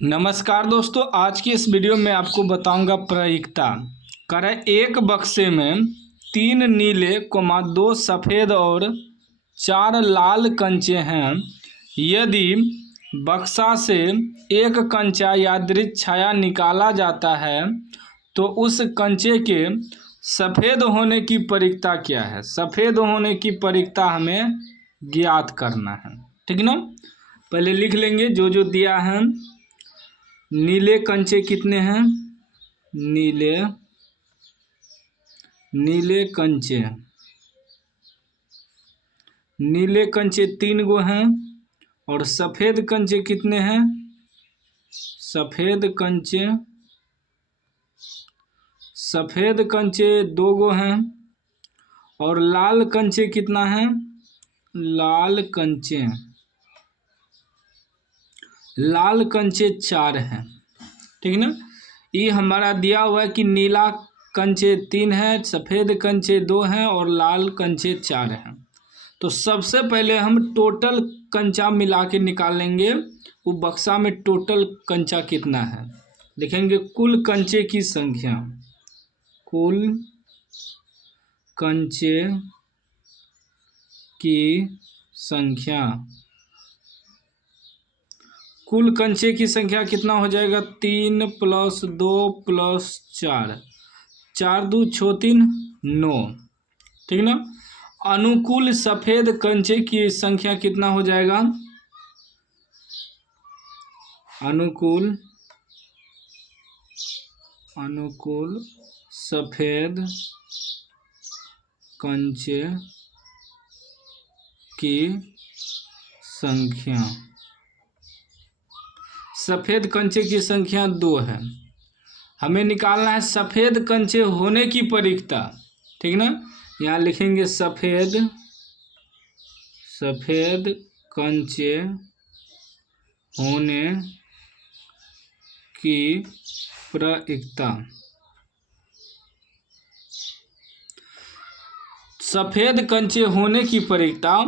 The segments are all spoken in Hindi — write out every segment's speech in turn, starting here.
नमस्कार दोस्तों, आज की इस वीडियो में आपको बताऊंगा प्रायिकता। करें एक बक्से में 3 नीले, 2 सफ़ेद और 4 लाल कंचे हैं। यदि बक्सा से एक कंचा यादृच्छिक छाया निकाला जाता है तो उस कंचे के सफ़ेद होने की प्रायिकता क्या है। सफ़ेद होने की प्रायिकता हमें ज्ञात करना है, ठीक ना। पहले लिख लेंगे जो जो दिया है। नीले कंचे कितने हैं? नीले कंचे 3 गो हैं। और सफ़ेद कंचे कितने हैं? सफ़ेद कंचे 2 गो हैं। और लाल कंचे कितना है? लाल कंचे 4 हैं, ठीक ना। ये हमारा दिया हुआ है कि नीला कंचे 3 है, सफ़ेद कंचे 2 हैं और लाल कंचे 4 हैं। तो सबसे पहले हम टोटल कंचा मिला के निकाल लेंगे वो बक्सा में टोटल कंचा कितना है। लिखेंगे कुल कंचे की संख्या। कुल कंचे की संख्या कितना हो जाएगा? 3 + 2 + 4, 4 × 2 = 3, 9, ठीक ना। अनुकूल सफ़ेद कंचे की संख्या कितना हो जाएगा? अनुकूल सफ़ेद कंचे की संख्या। सफ़ेद कंचे की संख्या 2 है। हमें निकालना है सफ़ेद कंचे होने की प्रायिकता, ठीक ना। यहाँ लिखेंगे सफ़ेद कंचे होने की प्रायिकता। सफ़ेद कंचे होने की प्रायिकता,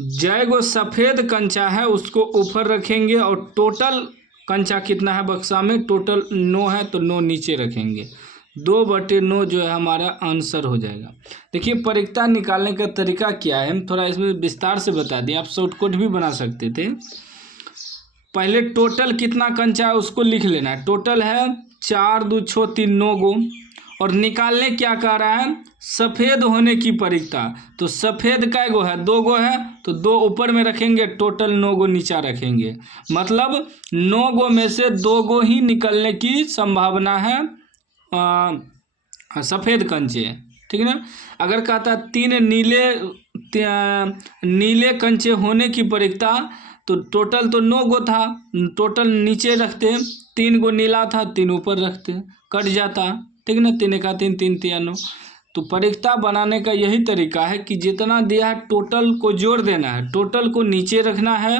जय गो सफ़ेद कंचा है उसको ऊपर रखेंगे और टोटल कंचा कितना है बक्सा में? टोटल 9 है तो 9 नीचे रखेंगे। 2/9 जो है हमारा आंसर हो जाएगा। देखिए प्रायिकता निकालने का तरीका क्या है, हम थोड़ा इसमें विस्तार से बता दें। आप शॉर्टकट भी बना सकते थे। पहले टोटल कितना कंचा है उसको लिख लेना है। टोटल है 4 × 2 = 3, 9 गो। और निकालने क्या कह रहा है? सफ़ेद होने की प्रायिकता। तो सफ़ेद कै गो है? 2 गो है तो 2 ऊपर में रखेंगे, टोटल 9 गो नीचा रखेंगे। मतलब 9 गो में से 2 गो ही निकलने की संभावना है सफ़ेद कंचे, ठीक ना। अगर कहता 3 नीले कंचे होने की प्रायिकता, तो टोटल तो 9 गो था, टोटल नीचे रखते। 3 गो नीला था, 3 ऊपर रखते, कट जाता, ठीक ना। 3 × 3 = 3, 3 × 9। तो प्रायिकता बनाने का यही तरीका है कि जितना दिया है टोटल को जोड़ देना है, टोटल को नीचे रखना है,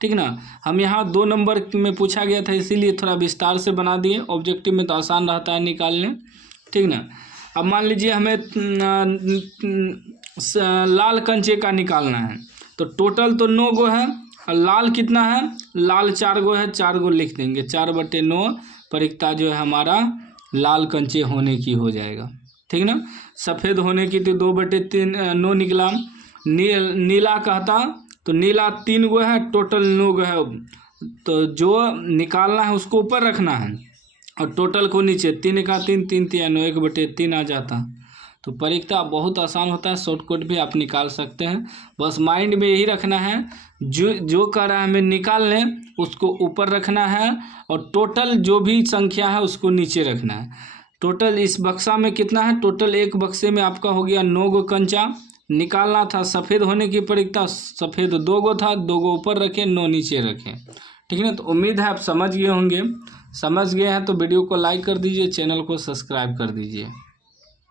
ठीक ना। हम यहाँ 2 नंबर में पूछा गया था इसीलिए थोड़ा विस्तार से बना दिए। ऑब्जेक्टिव में तो आसान रहता है निकालने, ठीक ना। अब मान लीजिए हमें लाल कंचे का निकालना है। तो टोटल तो 9 गो है और लाल कितना है? लाल 4 गो है, 4 गो लिख देंगे। 4/9 प्रायिकता जो है हमारा लाल कंचे होने की हो जाएगा, ठीक ना। सफ़ेद होने की तो 2/3 9 निकला। नीला कहता तो नीला 3 गो है, टोटल 9 गो है। तो जो निकालना है उसको ऊपर रखना है और टोटल को नीचे। 3 × 3 = 3, 3 × 9 = 1/3 आ जाता। तो प्रायिकता बहुत आसान होता है, शॉर्टकट भी आप निकाल सकते हैं। बस माइंड में यही रखना है, जो कह रहा है हमें निकाल लें उसको ऊपर रखना है और टोटल जो भी संख्या है उसको नीचे रखना है। टोटल इस बक्सा में कितना है? टोटल एक बक्से में आपका हो गया 9 गो कंचा। निकालना था सफ़ेद होने की प्रायिकता, सफ़ेद 2 गो था, 2 गो ऊपर रखें, 9 नीचे रखें, ठीक है। तो उम्मीद है आप समझ गए होंगे। समझ गए हैं तो वीडियो को लाइक कर दीजिए, चैनल को सब्सक्राइब कर दीजिए।